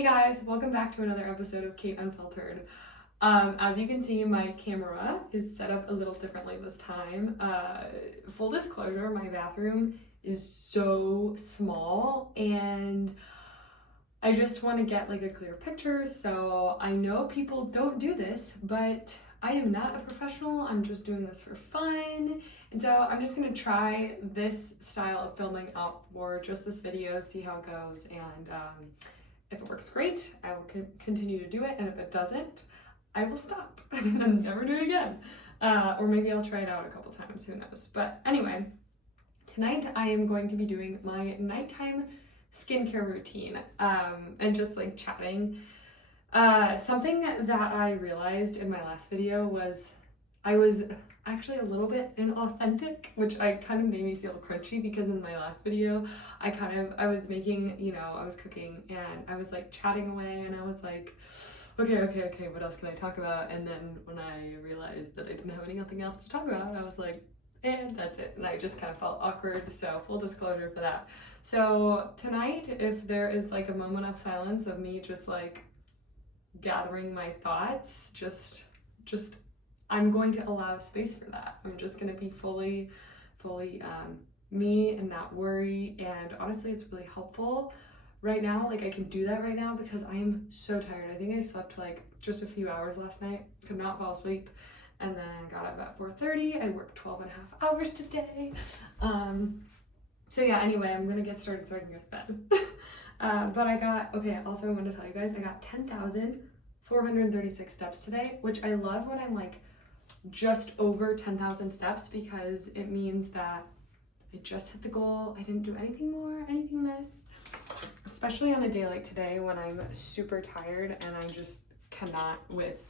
Hey guys, welcome back to another episode of Kate Unfiltered. As you can see, my camera is set up a little differently this time. Full disclosure, my bathroom is so small and I just want to get like a clear picture. So I know people don't do this, but I am not a professional. I'm just doing this for fun. And so I'm just going to try this style of filming out for just this video, see how it goes. And if it works great, I will continue to do it. And if it doesn't, I will stop and never do it again. Or maybe I'll try it out a couple times, who knows. But anyway, tonight I am going to be doing my nighttime skincare routine and just like chatting. Something that I realized in my last video was I was actually a little bit inauthentic, which kind of made me feel crunchy because in my last video I was making, I was cooking and I was like chatting away and I was like, okay, what else can I talk about? And then when I realized that I didn't have anything else to talk about, I was like, and that's it. And I just kind of felt awkward, so full disclosure for that. So tonight, if there is like a moment of silence of me just like gathering my thoughts, just I'm going to allow space for that. I'm just going to be fully me and not worry. And honestly, it's really helpful right now. Like I can do that right now because I am so tired. I think I slept like just a few hours last night, could not fall asleep. And then got up at 4:30. I worked 12 and a half hours today. So yeah, anyway, I'm gonna get started so I can go to bed. But also I want to tell you guys, I got 10,436 steps today, which I love when I'm like just over 10,000 steps because it means that I just hit the goal. I didn't do anything more, anything less, especially on a day like today when I'm super tired and I just cannot with,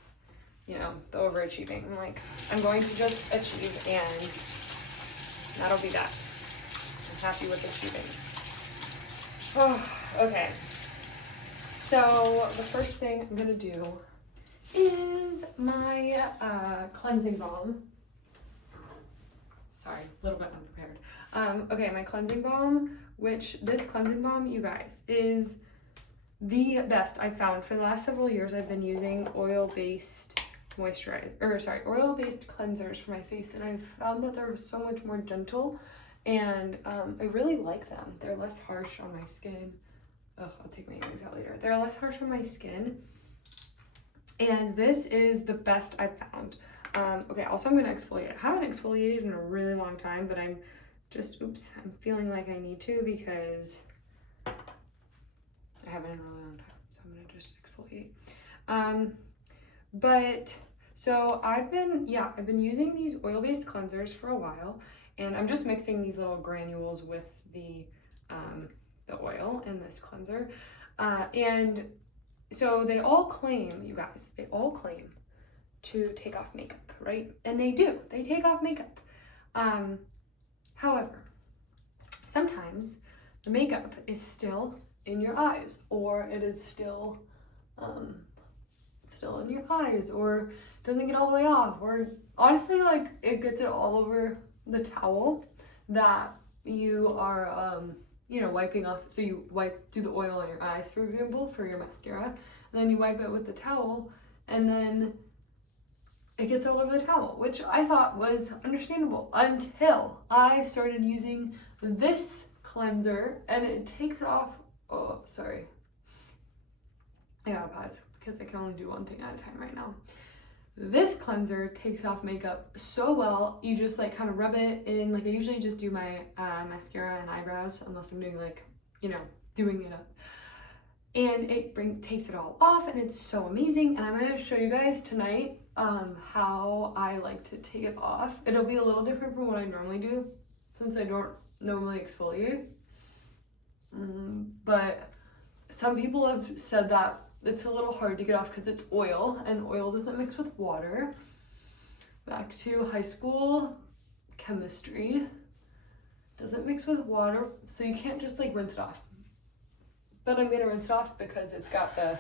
the overachieving. I'm going to just achieve and that'll be that. I'm happy with achieving. Oh, okay. So the first thing I'm gonna do is my cleansing balm. Sorry, a little bit unprepared. Okay, my cleansing balm, which this cleansing balm, you guys, is the best I've found. For the last several years, I've been using oil-based cleansers for my face, and I've found that they're so much more gentle, and I really like them. They're less harsh on my skin. I'll take my earrings out later. They're less harsh on my skin, and this is the best I've found. Okay, also I'm gonna exfoliate. I haven't exfoliated in a really long time, but I'm feeling like I need to because I haven't in a really long time, so I'm gonna just exfoliate. So I've been using these oil-based cleansers for a while, and I'm just mixing these little granules with the oil in this cleanser. And so they all claim, you guys, to take off makeup, right? And they do, they take off makeup. However, sometimes the makeup is still in your eyes, or it is still in your eyes, or doesn't get all the way off, or honestly, like it gets it all over the towel that you are, wiping off. So you do the oil on your eyes, for example, for your mascara, and then you wipe it with the towel, and then it gets all over the towel, which I thought was understandable until I started using this cleanser, and it takes off. Oh, sorry. I gotta pause because I can only do one thing at a time right now. This cleanser takes off makeup so well. You just like kind of rub it in. Like I usually just do my mascara and eyebrows, unless I'm doing doing it up. And it takes it all off, and it's so amazing. And I'm gonna show you guys tonight how I like to take it off. It'll be a little different from what I normally do, since I don't normally exfoliate. But some people have said that it's a little hard to get off because it's oil, and oil doesn't mix with water. Back to high school chemistry. Doesn't mix with water, so you can't just like rinse it off. But I'm gonna rinse it off because it's got the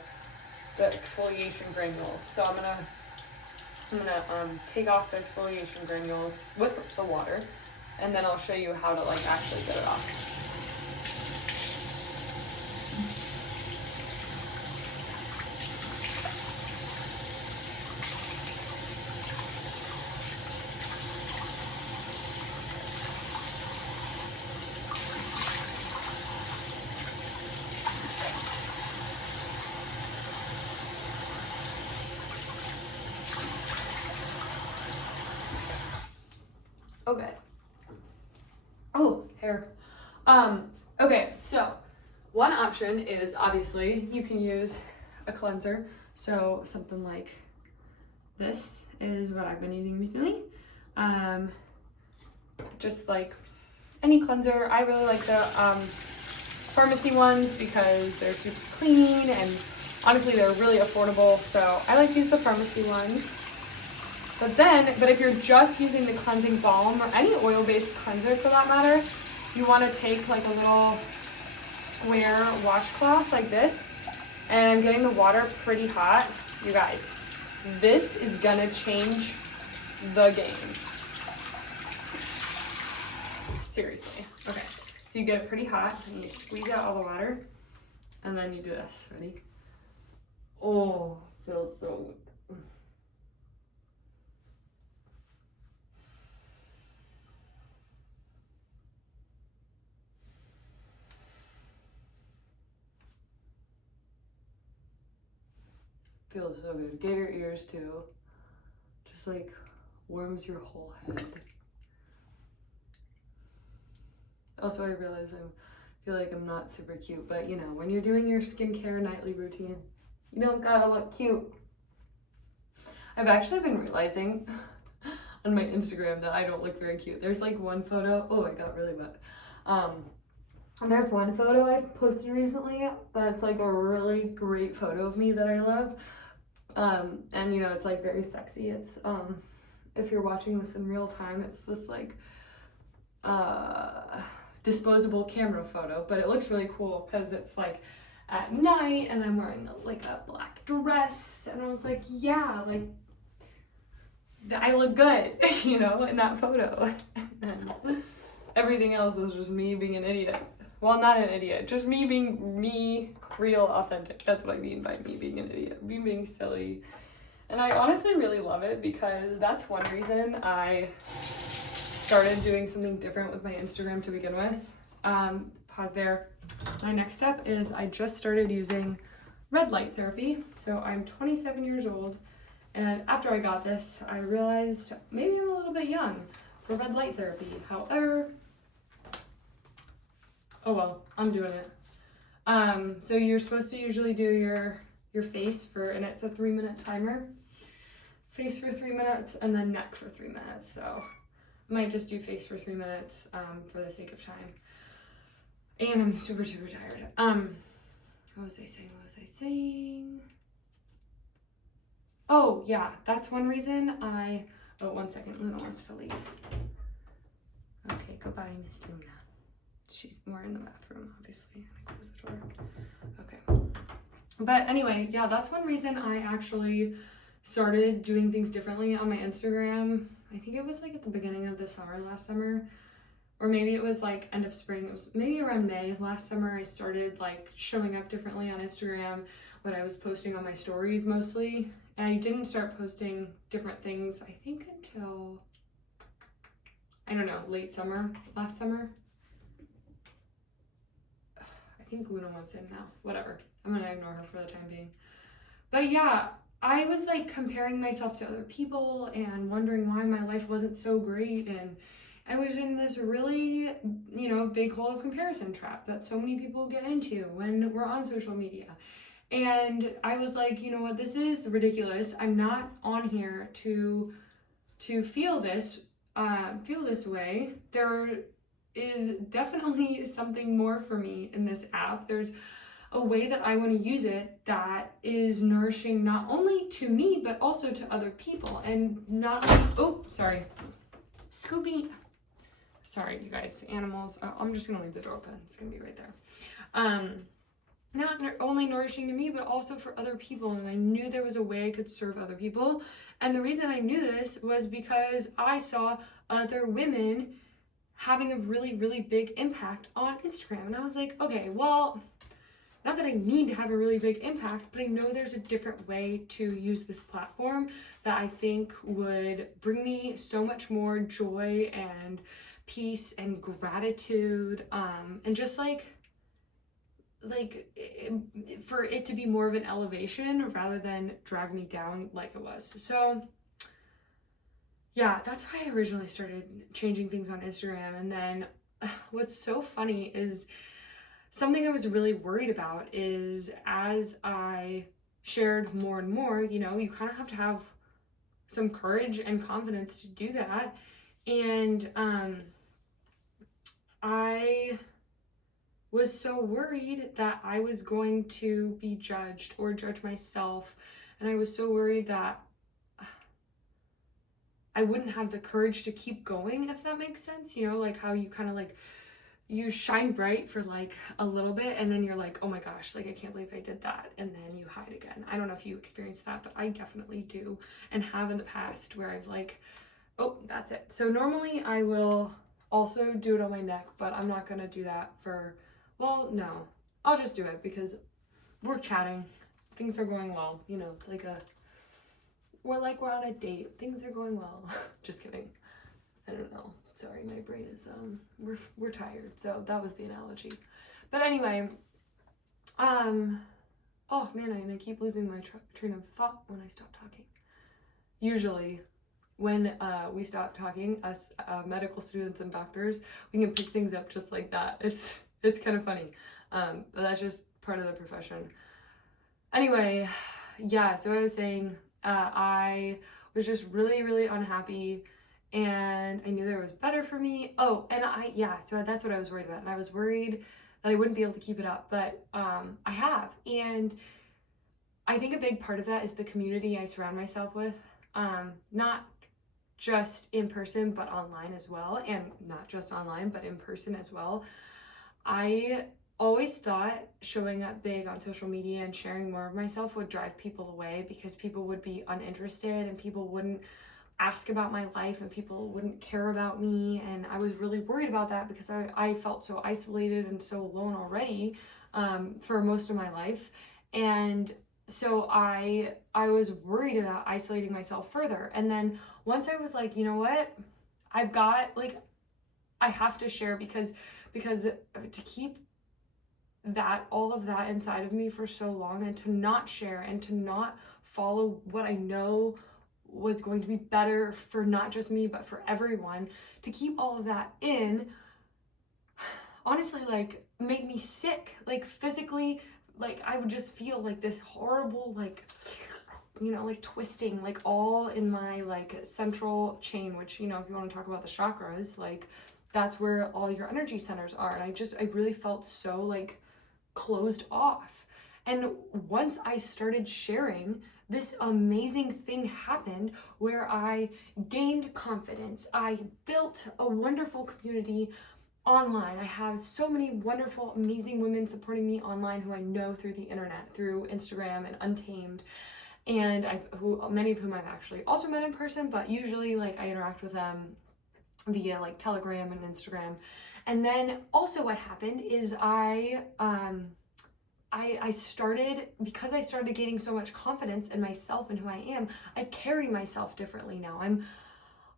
exfoliation granules. So I'm gonna take off the exfoliation granules with the water, and then I'll show you how to like actually get it off. Okay. Oh, hair. Okay, so one option is obviously you can use a cleanser. So something like this is what I've been using recently. Just like any cleanser. I really like the pharmacy ones because they're super clean and honestly they're really affordable. So I like to use the pharmacy ones. But if you're just using the cleansing balm or any oil-based cleanser for that matter, you want to take like a little square washcloth like this, and I'm getting the water pretty hot. You guys, this is gonna change the game. Seriously. Okay, so you get it pretty hot and you squeeze out all the water, and then you do this. Ready? Oh, feels so good. Feels so good. Get your ears too. Just like warms your whole head. Also, I realize I feel like I'm not super cute, but you know, when you're doing your skincare nightly routine, you don't gotta look cute. I've actually been realizing on my Instagram that I don't look very cute. There's like one photo, oh, I got really wet. And there's one photo I posted recently that's like a really great photo of me that I love. And you know, it's like very sexy. It's, if you're watching this in real time, it's this like, disposable camera photo, but it looks really cool because it's like at night and I'm wearing like a black dress, and I was like, yeah, like I look good, you know, in that photo. And everything else is just me being an idiot. Well, not an idiot, just me being me, real, authentic. That's what I mean by me being an idiot, me being silly. And I honestly really love it because that's one reason I started doing something different with my Instagram to begin with. Pause there. My next step is I just started using red light therapy. So I'm 27 years old, and after I got this, I realized maybe I'm a little bit young for red light therapy. However, oh well, I'm doing it. So you're supposed to usually do your face for, and it's a 3-minute timer. Face for 3 minutes and then neck for 3 minutes. So I might just do face for 3 minutes for the sake of time. And I'm super, super tired. What was I saying? Oh yeah, that's one reason oh, 1 second, Luna wants to leave. Okay, goodbye, Miss Luna. We're in the bathroom, obviously. I close the door. Okay. But anyway, yeah, that's one reason I actually started doing things differently on my Instagram. I think it was like at the beginning of the summer, last summer, or maybe it was like end of spring. It was maybe around May last summer. I started like showing up differently on Instagram, what I was posting on my stories mostly. And I didn't start posting different things, I think, until, I don't know, late summer, last summer. I think Luna wants in now. Whatever. I'm gonna ignore her for the time being. But yeah, I was like comparing myself to other people and wondering why my life wasn't so great, and I was in this really, you know, big hole of comparison trap that so many people get into when we're on social media. And I was like, you know what, this is ridiculous. I'm not on here to feel this way. There is definitely something more for me in this app. There's a way that I want to use it that is nourishing not only to me, but also to other people. And not, oh, sorry. Scooby. Sorry, you guys, the animals. Oh, I'm just going to leave the door open. It's going to be right there. Not only nourishing to me, but also for other people. And I knew there was a way I could serve other people. And the reason I knew this was because I saw other women having a really, really big impact on Instagram. And I was like, okay, well, not that I need to have a really big impact, but I know there's a different way to use this platform that I think would bring me so much more joy and peace and gratitude, and just for it to be more of an elevation rather than drag me down like it was. So yeah, that's why I originally started changing things on Instagram. And then what's so funny is something I was really worried about is as I shared more and more, you know, you kind of have to have some courage and confidence to do that. And I was so worried that I was going to be judged or judge myself. And I was so worried that I wouldn't have the courage to keep going, if that makes sense. You know, like how you kind of like, you shine bright for like a little bit and then you're like, oh my gosh, like I can't believe I did that. And then you hide again. I don't know if you experience that, but I definitely do and have in the past where I've like, oh, that's it. So normally I will also do it on my neck, but I'm not going to do that for, well, no, I'll just do it because we're chatting. Things are going well. You know, it's like we're on a date. Things are going well. Just kidding. I don't know. Sorry, my brain is, we're tired. So that was the analogy. But anyway, oh man, I keep losing my train of thought when I stop talking. Usually, when we stop talking, us medical students and doctors, we can pick things up just like that. It's kind of funny, but that's just part of the profession. Anyway, yeah, so I was saying I was just really, really unhappy and I knew there was better for me. Oh, and so that's what I was worried about. And I was worried that I wouldn't be able to keep it up, but I have. And I think a big part of that is the community I surround myself with, not just in person, but online as well. And not just online, but in person as well. I always thought showing up big on social media and sharing more of myself would drive people away because people would be uninterested and people wouldn't ask about my life and people wouldn't care about me. And I was really worried about that because I felt so isolated and so alone already for most of my life. And so I was worried about isolating myself further. And then once I was like, you know what, I've got like, I have to share because to keep that all of that inside of me for so long and to not share and to not follow what I know was going to be better for not just me but for everyone, to keep all of that in, honestly, like made me sick, like physically. Like I would just feel like this horrible, like, you know, like twisting, like all in my like central chain, which, you know, if you want to talk about the chakras, like that's where all your energy centers are. And I really felt so like closed off. And once I started sharing, this amazing thing happened where I gained confidence. I built a wonderful community online. I have so many wonderful, amazing women supporting me online who I know through the internet, through Instagram and Untamed. And many of whom I've actually also met in person, but usually like I interact with them via like Telegram and Instagram. And then also what happened is I started, because I started gaining so much confidence in myself and who I am, I carry myself differently now.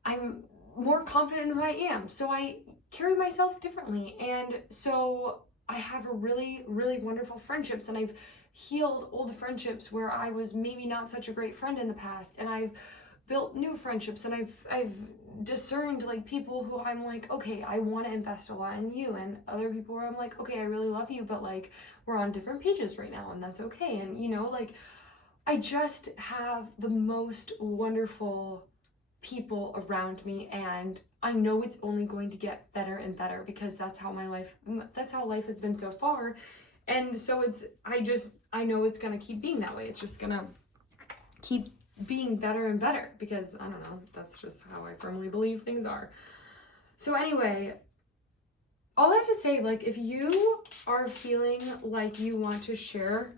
I'm more confident in who I am. So I carry myself differently. And so I have a really, really wonderful friendships, and I've healed old friendships where I was maybe not such a great friend in the past. And I've built new friendships, and I've discerned like people who I'm like, okay, I want to invest a lot in you, and other people where I'm like, okay, I really love you, but like we're on different pages right now, and that's okay. And you know, like I just have the most wonderful people around me, and I know it's only going to get better and better because that's how life has been so far. And so I know it's gonna keep being that way. It's just gonna keep being better and better because I don't know, that's just how I firmly believe things are. So anyway, all that to say, like if you are feeling like you want to share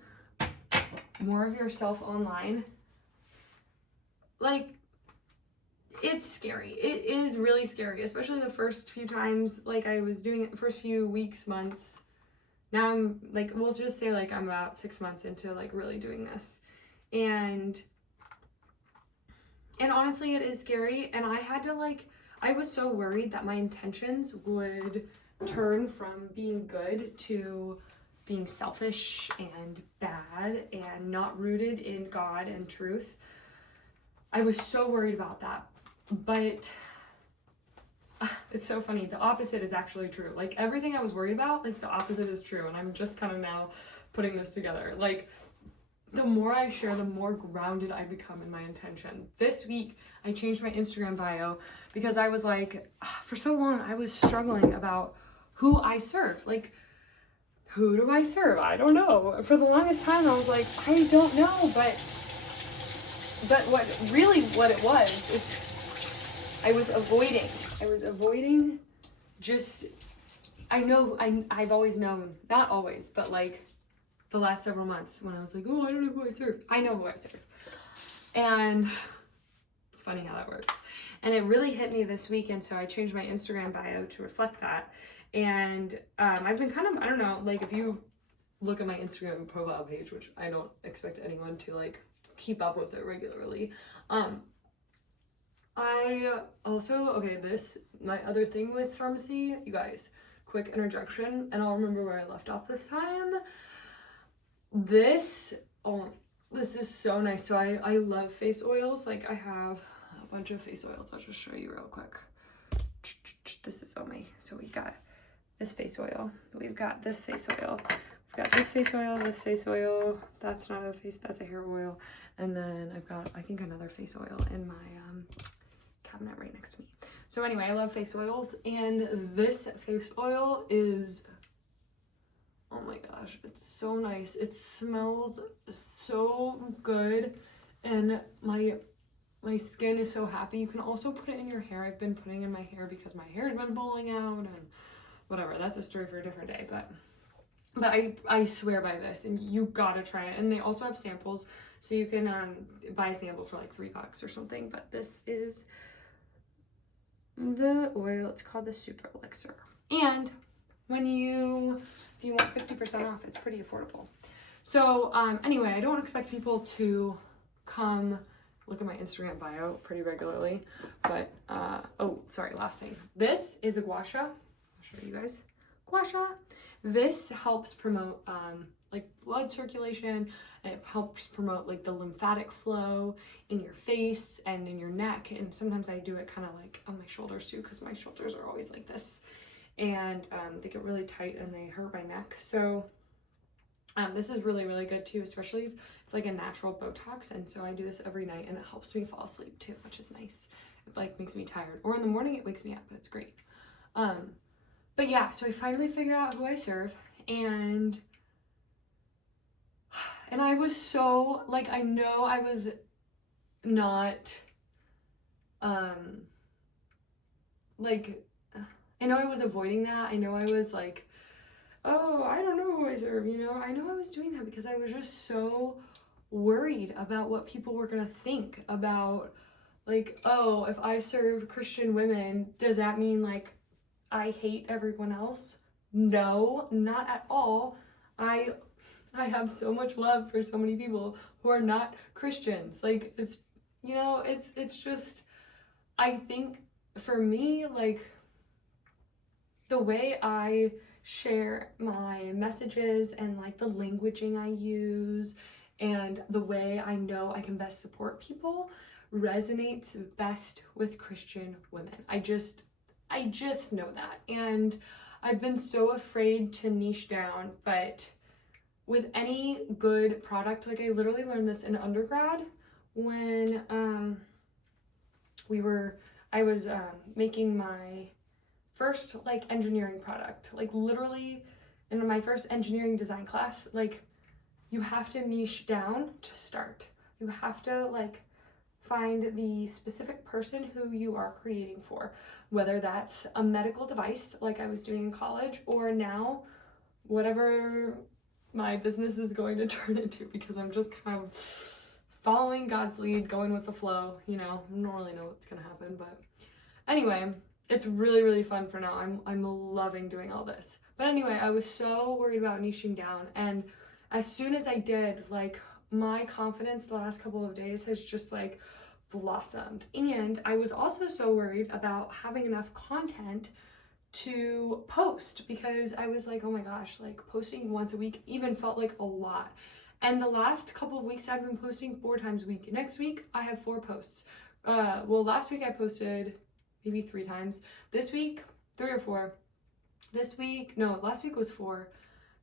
more of yourself online, like it's scary. It is really scary, especially the first few times like I was doing it, the first few weeks, months. Now I'm like, we'll just say like I'm about 6 months into like really doing this. And honestly, it is scary. And I was so worried that my intentions would turn from being good to being selfish and bad and not rooted in God and truth. I was so worried about that. But it's so funny. The opposite is actually true. Like everything I was worried about, like the opposite is true. And I'm just kind of now putting this together. Like the more I share, the more grounded I become in my intention. This week, I changed my Instagram bio because I was like, for so long, I was struggling about who I serve. Like, who do I serve? I don't know. For the longest time, I was like, I don't know. But what it was, it's, I was avoiding just, I've always known, not always, but like, the last several months when I was like, oh, I don't know who I serve. I know who I serve. And it's funny how that works. And it really hit me this weekend, so I changed my Instagram bio to reflect that. And I've been kind of, I don't know, like if you look at my Instagram profile page, which I don't expect anyone to like keep up with it regularly. I also, okay, my other thing with pharmacy, you guys, quick interjection, and I'll remember where I left off this time. This is so nice. So I love face oils. Like I have a bunch of face oils. I'll just show you real quick. This is so we got this face oil. We've got this face oil. We've got this face oil. That's not a face, that's a hair oil. And then I've got, I think, another face oil in my cabinet right next to me. So anyway, I love face oils. And this face oil is, oh my gosh, it's so nice. It smells so good, and my skin is so happy. You can also put it in your hair. I've been putting it in my hair because my hair's been falling out and whatever. That's a story for a different day, but I swear by this, and you gotta try it. And they also have samples, so you can buy a sample for like $3 or something. But this is the oil. It's called the Super Elixir, and if you want 50% off, it's pretty affordable. So anyway, I don't expect people to come look at my Instagram bio pretty regularly, but oh, sorry, last thing. This is a Gua Sha. I'll show you guys. Gua Sha. This helps promote like blood circulation. It helps promote like the lymphatic flow in your face and in your neck. And sometimes I do it kind of like on my shoulders too, because my shoulders are always like this. And they get really tight and they hurt my neck. So this is really, really good too, especially if it's like a natural Botox. And so I do this every night, and it helps me fall asleep too, which is nice. It like makes me tired, or in the morning it wakes me up. It's great. But yeah, so I finally figured out who I serve, and I was so like, I know I was not like, I know I was avoiding that. I know I was like, oh, I don't know who I serve, you know? I know I was doing that because I was just so worried about what people were gonna think about, like, oh, if I serve Christian women, does that mean like I hate everyone else? No, not at all. I have so much love for so many people who are not Christians. Like, it's, you know, it's just, I think for me, like, the way I share my messages and like the languaging I use and the way I know I can best support people resonates best with Christian women. I just know that. And I've been so afraid to niche down, but with any good product, like I literally learned this in undergrad when I was making my first like engineering product, like literally in my first engineering design class. Like, you have to niche down to start. You have to like find the specific person who you are creating for, whether that's a medical device like I was doing in college, or now whatever my business is going to turn into, because I'm just kind of following God's lead, going with the flow, you know. I don't really know what's gonna happen, but anyway, it's really, really fun for now. I'm loving doing all this. But anyway, I was so worried about niching down, and as soon as I did, like, my confidence the last couple of days has just like blossomed. And I was also so worried about having enough content to post, because I was like, oh my gosh, like posting once a week even felt like a lot. And the last couple of weeks I've been posting 4 times a week. Next week I have 4 posts. well, last week I posted maybe 3 times. This week, 3 or 4. This week, no, last week was 4.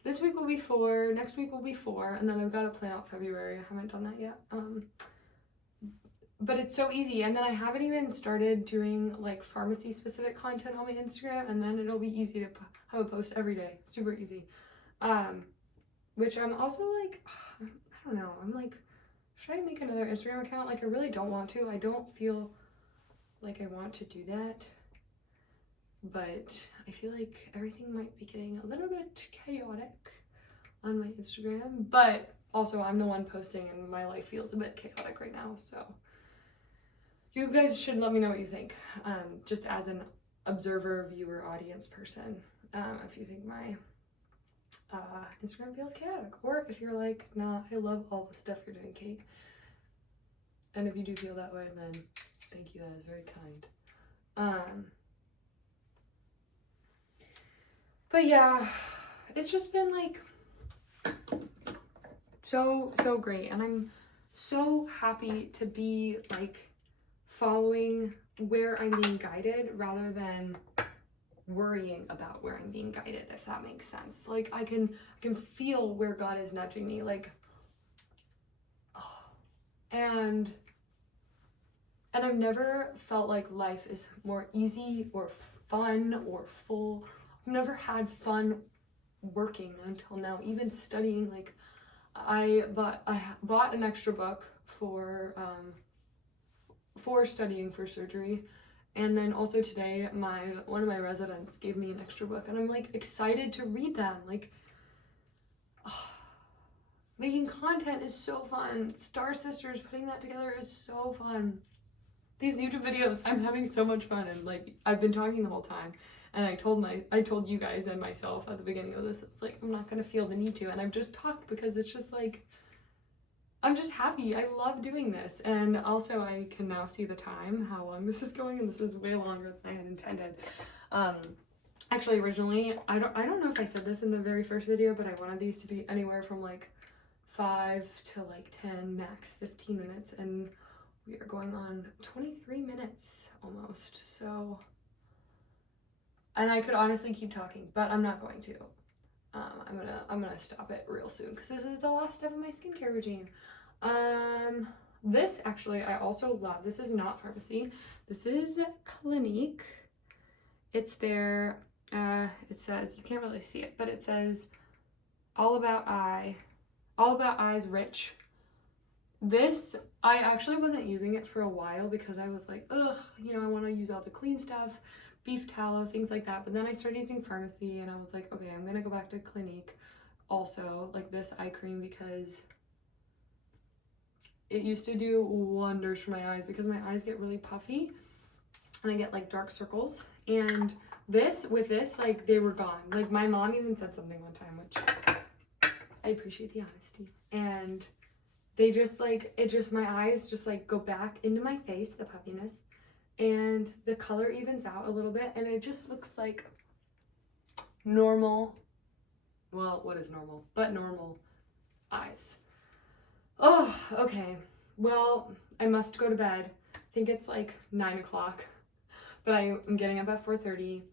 This week will be 4, next week will be 4, and then I've got to plan out February. I haven't done that yet. But it's so easy, and then I haven't even started doing like pharmacy specific content on my Instagram, and then it'll be easy to have a post every day. Super easy. Which I'm also like, I don't know, I'm like, should I make another Instagram account? Like, I really don't want to. I don't feel like I want to do that, but I feel like everything might be getting a little bit chaotic on my Instagram, but also I'm the one posting and my life feels a bit chaotic right now, so you guys should let me know what you think, just as an observer, viewer, audience person, if you think my Instagram feels chaotic, or if you're like, nah, I love all the stuff you're doing, Kate. And if you do feel that way, then thank you, that is very kind. But yeah, it's just been like so great, and I'm so happy to be like following where I'm being guided rather than worrying about where I'm being guided, if that makes sense. Like I can feel where God is nudging me, like, oh, and I've never felt like life is more easy or fun or full. I've never had fun working until now, even studying. Like I bought an extra book for studying for surgery, and then also today one of my residents gave me an extra book, and I'm like excited to read them. Like, oh, making content is so fun. Star Sisters, putting that together is so fun. These YouTube videos, I'm having so much fun, and like I've been talking the whole time, and I told you guys and myself at the beginning of this, it's like I'm not gonna feel the need to, and I've just talked because it's just like I'm just happy. I love doing this, and also I can now see the time, how long this is going, and this is way longer than I had intended. Actually, originally, I don't know if I said this in the very first video, but I wanted these to be anywhere from like 5 to like 10, max 15 minutes, and we are going on 23 minutes almost, so, and I could honestly keep talking, but I'm not going to. I'm gonna stop it real soon because this is the last step of my skincare routine. This actually I also love. This is not pharmacy. This is Clinique. It's their it says, you can't really see it, but it says all about eyes rich. This, I actually wasn't using it for a while because I was like, ugh, you know, I want to use all the clean stuff, beef tallow, things like that. But then I started using pharmacy, and I was like, okay, I'm gonna go back to Clinique also, like this eye cream, because it used to do wonders for my eyes because my eyes get really puffy and I get like dark circles. And with this, like they were gone. Like my mom even said something one time, which I appreciate the honesty. And they just like, my eyes just like go back into my face, the puffiness, and the color evens out a little bit, and it just looks like normal, well, what is normal? But normal eyes. Oh, okay. Well, I must go to bed. I think it's like 9 o'clock, but I'm getting up at 4:30.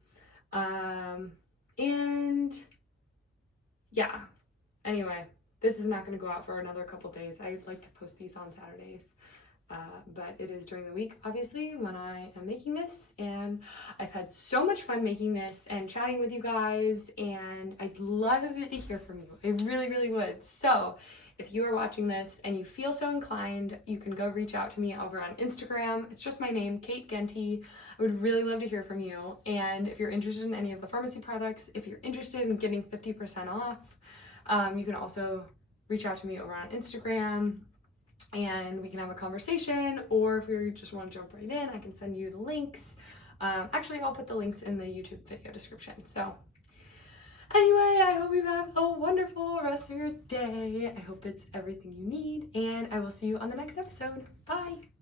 And yeah, anyway, this is not going to go out for another couple days. I like to post these on Saturdays. But it is during the week, obviously, when I am making this, and I've had so much fun making this and chatting with you guys, and I'd love to hear from you. I really, really would. So if you are watching this and you feel so inclined, you can go reach out to me over on Instagram. It's just my name, Kate Genty. I would really love to hear from you. And if you're interested in any of the pharmacy products, if you're interested in getting 50% off, you can also reach out to me over on Instagram, and we can have a conversation, or if you just want to jump right in, I can send you the links. Actually, I'll put the links in the YouTube video description. So anyway, I hope you have a wonderful rest of your day. I hope it's everything you need, and I will see you on the next episode. Bye!